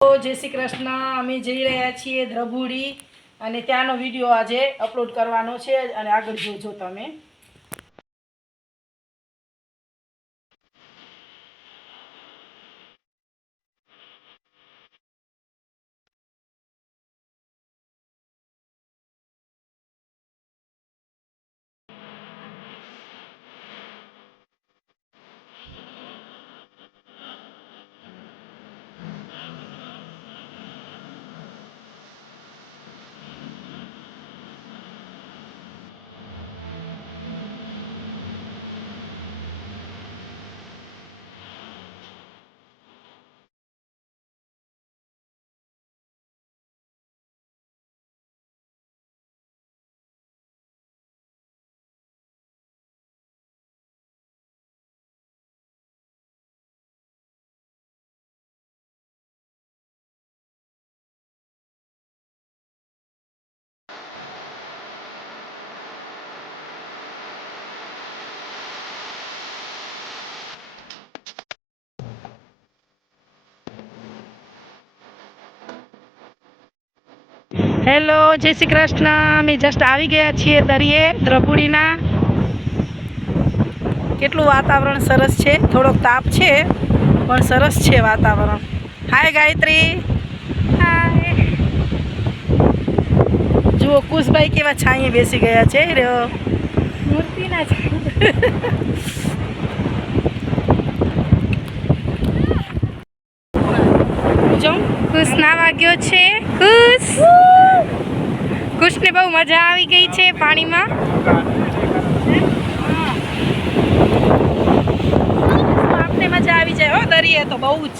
જય શ્રી કૃષ્ણ, અમે જઈ રહ્યા છીએ દ્રભુડી અને ત્યાંનો વીડિયો આજે અપલોડ કરવાનો છે અને આગળ જોજો તમે. હેલો જય શ્રી કૃષ્ણ. અમે જસ્ટ આવી ગયા છીએ દરિયે દ્રપુડીના કેટલું વાતાવરણ સરસ છે. થોડોક તાપ છે પણ સરસ છે વાતાવરણ. હાય ગાયત્રી. જુઓ કુશભાઈ કેવા છાંયે બેસી ગયા છે. રહ્યો. મૂર્તિના જ જાઉં ખુશ ના વાગ્યો છે. ખુશને બહુ મજા આવી ગઈ છે પાણીમાં. આપને મજા આવી જાય, હો, દરિયે તો બહુ જ.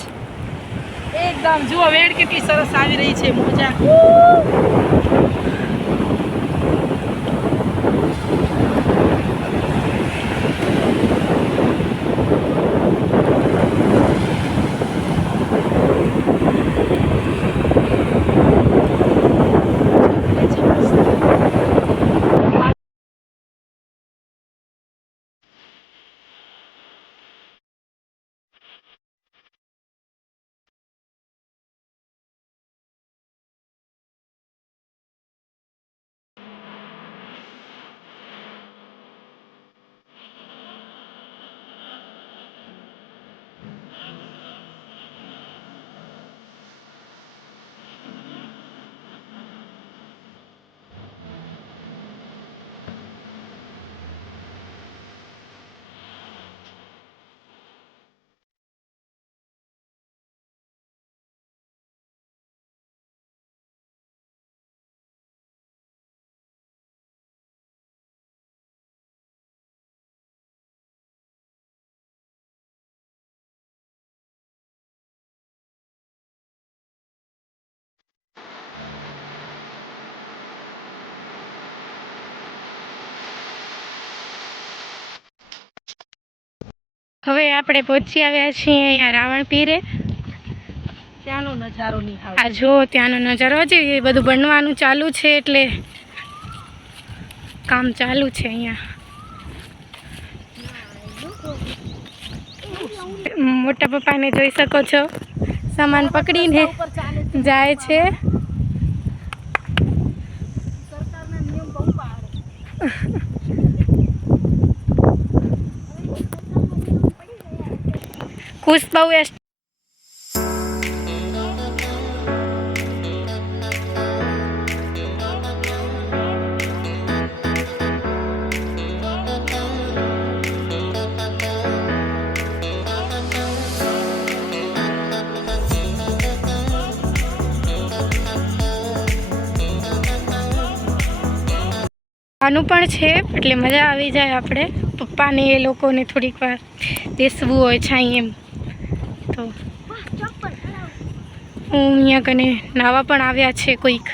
એકદમ, જુઓ વેડ કેટલી સરસ આવી રહી છે, મોજા. હવે આપણે પહોંચી આવ્યા છીએ અહીંયા રાવણ પીરે. ત્યાંનો નજારો નિહાળ. આ જો ત્યાંનો નજારો. હજી એ બધું બનવાનું ચાલુ છે એટલે કામ ચાલુ છે અહીંયા. મોટા પપ્પાને જોઈ શકો છો. સામાન પકડીને જાય છે. સરકારના નિયમ બહુ ખુશ બહુ આનું પણ છે, એટલે મજા આવી જાય આપણે. પપ્પાને એ લોકોને થોડીક વાર બેસવું હોય છાંય એમ. તો હું અહીંયા કને નાવા પણ આવ્યા છે કોઈક.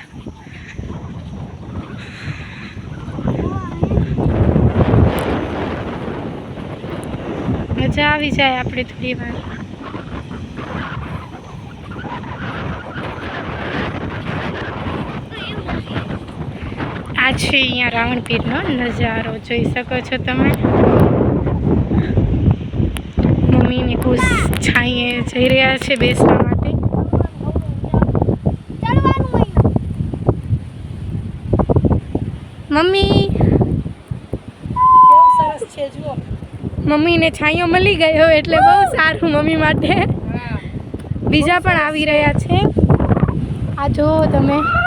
મજા આવી જાય આપણે થોડી વાર. આ છે અહીંયા રાવણપીરનો નજારો, જોઈ શકો છો તમે? મમ્મીને ખુશ છાંયે જઈ રહ્યા છે બેસવા માટે. મમ્મી. સરસ છે જુઓ. મમ્મીને છાંયો મળી ગયો એટલે બહુ સારું મમ્મી માટે. બીજા પણ આવી રહ્યા છે. આ જુઓ તમે.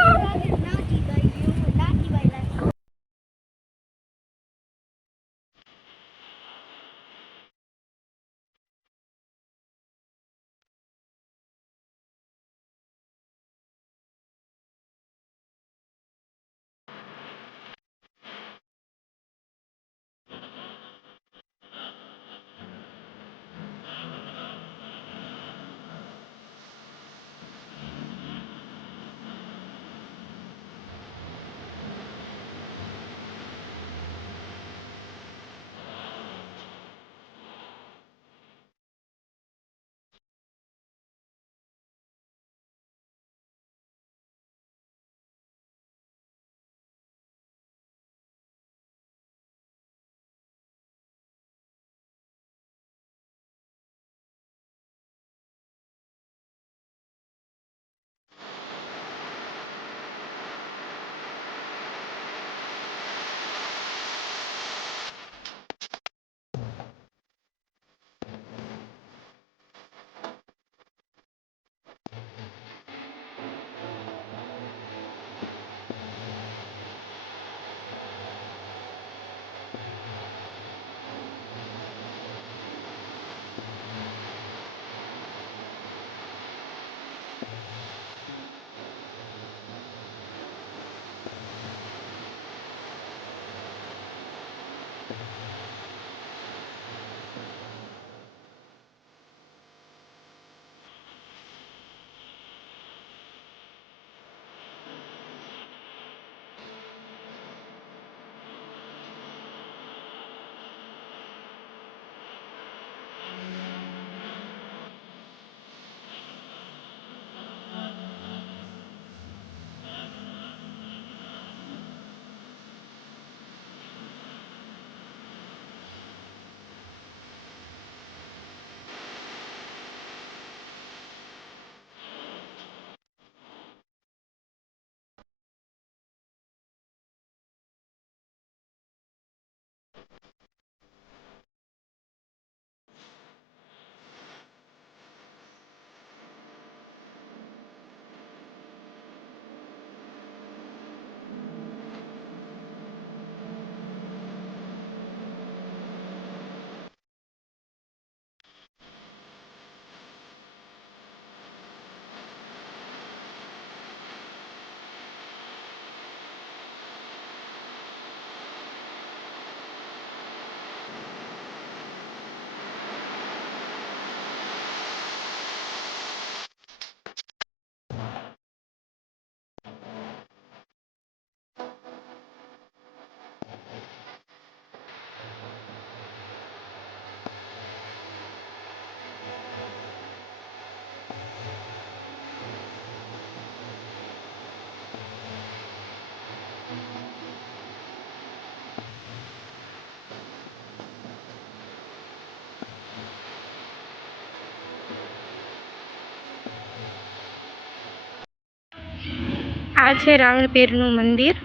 આ છે રાવણપીરનું મંદિર.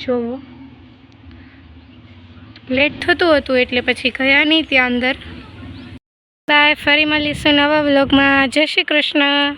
જોવો લેટ થતું હતું એટલે પછી ગયા નહીં ત્યાં અંદર. બાય ફરી મળીશું નવા બ્લોગમાં જય શ્રી કૃષ્ણ.